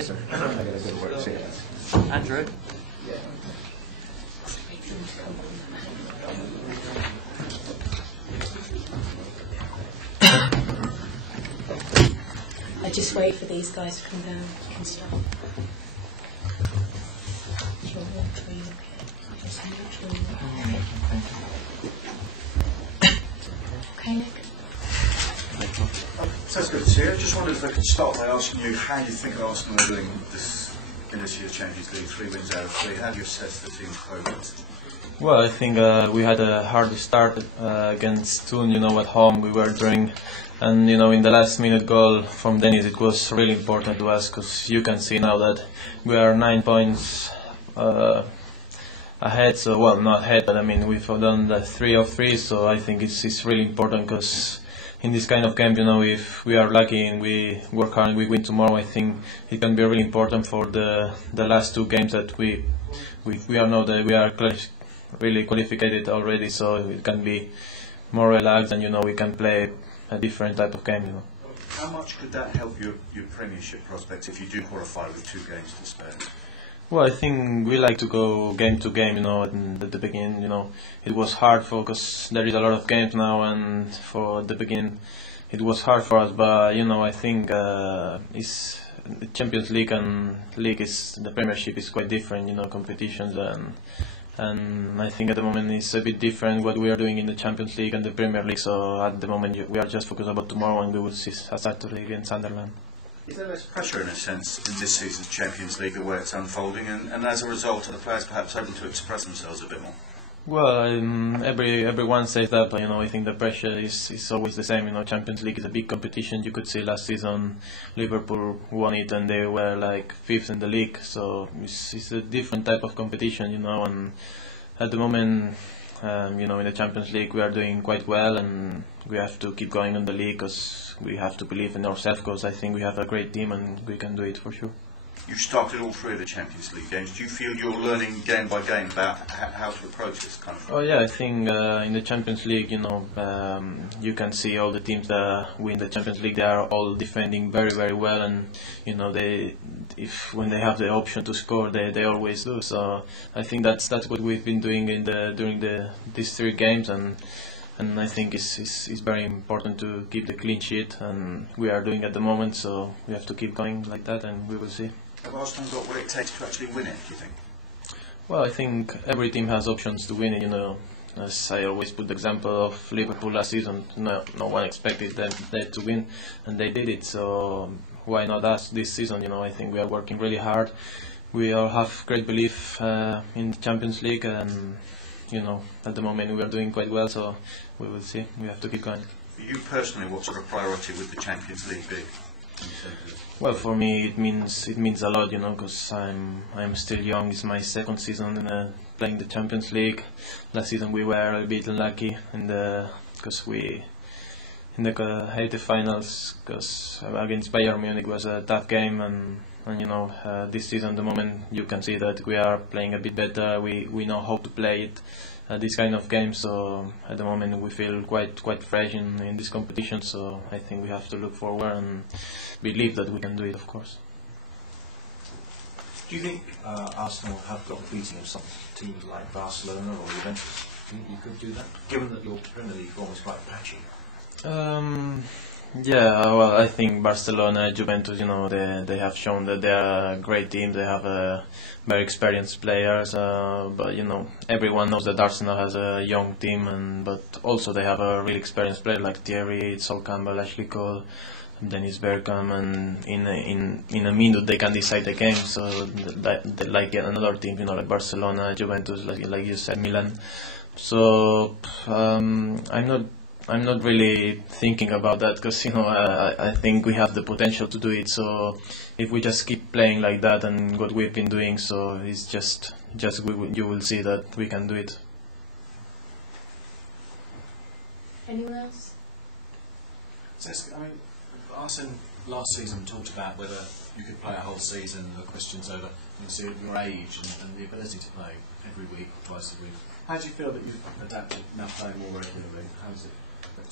Sorry. I gotta go to work. See you. Andrew? I just wait for these guys to come down. You can stop. Okay, Nick. So it's good to see you. I just wondered if I could start by asking you how you think Arsenal are doing in this year's Champions League, 3 wins out of 3. How do you assess the team's progress? Well, I think we had a hard start against Thun, at home. We were drawing, and in the last minute goal from Dennis, it was really important to us, because you can see now that we are 9 points ahead. So, well, not ahead, but I mean we've done the 3 of 3. So I think it's really important, because in this kind of game, if we are lucky and we work hard and we win tomorrow, I think it can be really important for the last 2 games that we are now that we are really qualified already, so it can be more relaxed, and we can play a different type of game. How much could that help your Premiership prospects if you do qualify with 2 games to spare? Well, I think we like to go game to game, and at the beginning, it was hard because there is a lot of games now, and for the beginning it was hard for us, but I think it's the Champions League and the Premiership is quite different, competitions, and I think at the moment it's a bit different what we are doing in the Champions League and the Premier League, so at the moment we are just focused about tomorrow, and we will see Saturday against Sunderland. Is there less pressure, in a sense, in this season's Champions League, the way it's unfolding, and as a result, are the players perhaps able to express themselves a bit more? Well, everyone says that, but I think the pressure is always the same. Champions League is a big competition. You could see last season Liverpool won it and they were like 5th in the league. So it's a different type of competition, And at the moment, in the Champions League we are doing quite well, and we have to keep going in the league because we have to believe in ourselves. Because I think we have a great team and we can do it for sure. You started all 3 of the Champions League games. Do you feel you're learning game by game about how to approach this kind of? Oh yeah, I think in the Champions League, you can see all the teams that win the Champions League. They are all defending very, very well, and when they have the option to score, they always do. So I think that's what we've been doing during these 3 games, and I think it's very important to keep the clean sheet, and we are doing at the moment. So we have to keep going like that, and we will see. Have Arsenal got what it takes to actually win it, do you think? Well, I think every team has options to win it, As I always put the example of Liverpool last season, no one expected them to win, and they did it, so why not us this season, I think we are working really hard. We all have great belief in the Champions League, and, at the moment we are doing quite well, so we will see. We have to keep going. For you personally, what sort of priority would the Champions League be? Well, for me it means a lot, because I'm still young. It's my 2nd season playing the Champions League. Last season we were a bit unlucky because we in the finals, because against Bayern Munich was a tough game, and this season, the moment you can see that we are playing a bit better. We know how to play it. This kind of game, so at the moment we feel quite fresh in this competition, so I think we have to look forward and believe that we can do it, of course. Do you think Arsenal have got the beating of some teams like Barcelona or Juventus? Do you think you could do that, given that your Premier League form is quite patchy? Yeah, well, I think Barcelona, Juventus, they have shown that they are a great team. They have very experienced players, but everyone knows that Arsenal has a young team, but also they have a really experienced player like Thierry, Sol Campbell, Ashley Cole, Dennis Bergkamp, and in a minute they can decide the game. So like another team, like Barcelona, Juventus, like you said, Milan. So I'm not really thinking about that, because I think we have the potential to do it. So if we just keep playing like that and what we've been doing, so it's just you will see that we can do it. Anyone else? Cesc, I mean, Arsene last season talked about whether you could play a whole season. The questions over obviously your age and the ability to play every week, twice a week. How do you feel that you've adapted now playing more regularly? How is it?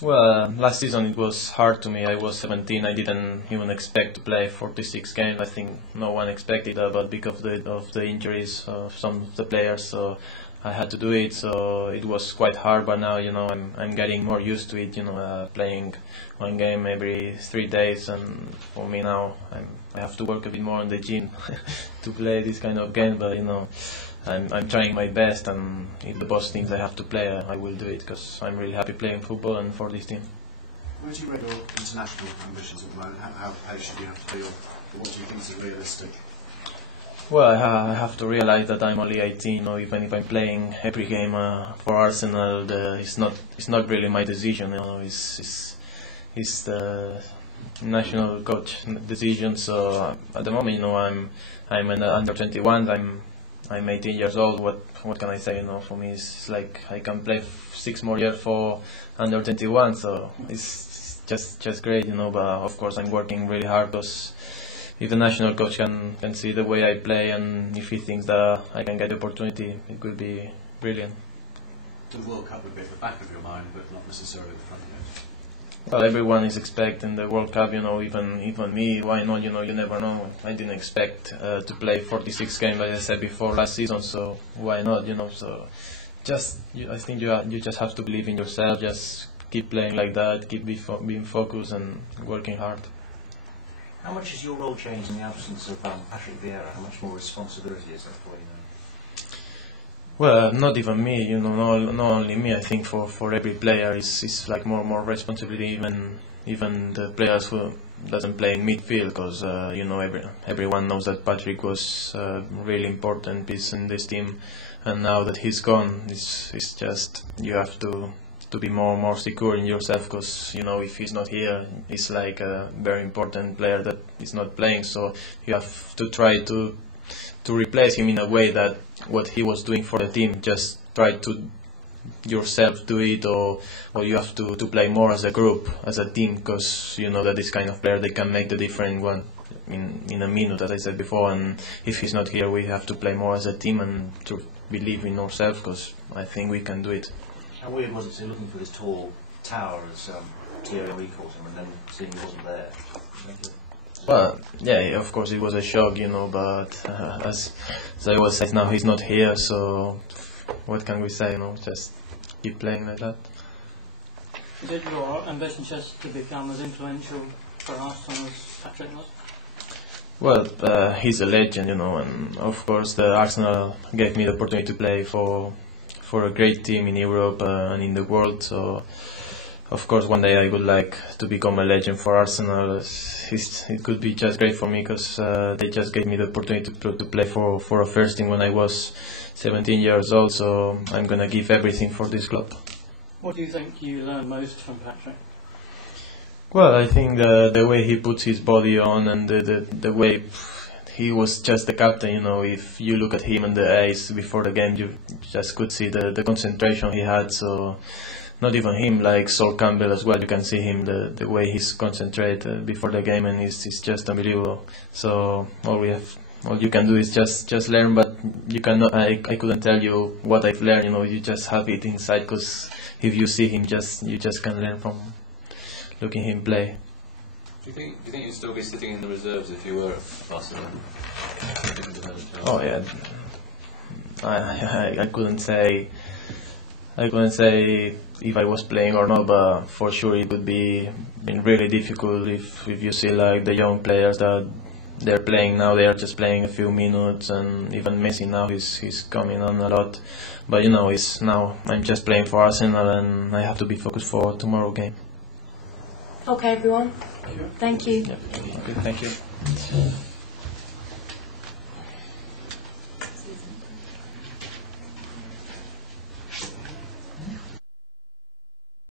Well, last season it was hard to me. I was 17. I didn't even expect to play 46 games. I think no one expected that, but because of the injuries of some of the players, so I had to do it. So it was quite hard. But now, I'm getting more used to it. Playing one game every 3 days, and for me now, I have to work a bit more in the gym to play this kind of game. But I'm trying my best, and if the boss thinks I have to play, I will do it, because I'm really happy playing football and for this team. Where do you rate your international ambitions at the moment? How patient do you have to be, or what do you think is realistic? Well, I have to realize that I'm only 18, or even if I'm playing every game for Arsenal, it's not really my decision. It's the national coach decision. So at the moment, I'm in the under 21. I'm 18 years old. What can I say? For me, it's like I can play 6 more years for under 21. So it's just great, But of course, I'm working really hard, because if the national coach can see the way I play, and if he thinks that I can get the opportunity, it could be brilliant. The World Cup would be at the back of your mind, but not necessarily at the front of it. Well, everyone is expecting the World Cup, even me. Why not? You never know. I didn't expect to play 46 games, like I said before, last season. So why not? So I think you just have to believe in yourself. Just keep playing like that. Keep being focused and working hard. How much has your role changed in the absence of Patrick Vieira? How much more responsibility is that for you now? Well, not even me, not only me. I think for every player it's like more responsibility, even the players who doesn't play in midfield, because everyone knows that Patrick was a really important piece in this team, and now that he's gone, it's just you have to be more secure in yourself, because if he's not here, it's like a very important player that is not playing. So you have to try to replace him in a way that what he was doing for the team, just try to yourself do it, or you have to play more as a group, as a team, because that this kind of player, they can make the difference in a minute, as I said before. And if he's not here, we have to play more as a team and to believe in ourselves, because I think we can do it. How weird was it to looking for this tall tower, as Thierry Henry called him, and then seeing he wasn't there? Well, yeah, of course it was a shock, but as I was saying, now he's not here, so what can we say, just keep playing like that. Is it your ambition just to become as influential for Arsenal as Patrick was? Well, he's a legend, and of course the Arsenal gave me the opportunity to play for a great team in Europe and in the world, so of course one day I would like to become a legend for Arsenal. It could be just great for me, because they just gave me the opportunity to play for a first team when I was 17 years old, so I'm going to give everything for this club. What do you think you learned most from Patrick? Well, I think the way he puts his body on, and the way he was just the captain. If you look at him and the eyes before the game, you just could see the concentration he had. So not even him, like Sol Campbell as well, you can see him, the way he's concentrated before the game, and it's just unbelievable. So all you can do is just learn, but you cannot. I couldn't tell you what I've learned. You just have it inside, because if you see him, you just can learn from looking him play. Do you think you'd still be sitting in the reserves if you were at Barcelona? Oh yeah, I couldn't say. I couldn't say if I was playing or not, but for sure it would be really difficult if you see like the young players that they're playing now. They are just playing a few minutes, and even Messi now he's coming on a lot. But it's now I'm just playing for Arsenal, and I have to be focused for tomorrow's game. Okay, everyone. Thank you. Yeah. Okay, thank you.